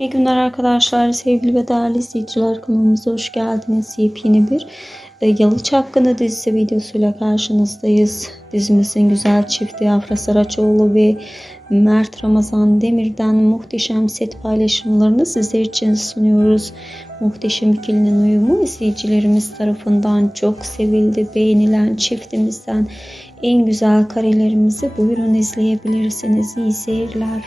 İyi günler arkadaşlar, sevgili ve değerli izleyiciler kanalımıza hoş geldiniz. Yepyeni bir e, Yalı Çapkını dizisi videosuyla karşınızdayız. Dizimizin güzel çifti Afra Saraçoğlu ve Mert Ramazan Demir'den muhteşem set paylaşımlarını sizler için sunuyoruz. Muhteşem ikilinin uyumu izleyicilerimiz tarafından çok sevildi. Beğenilen çiftimizden en güzel karelerimizi buyurun izleyebilirsiniz. İyi seyirler.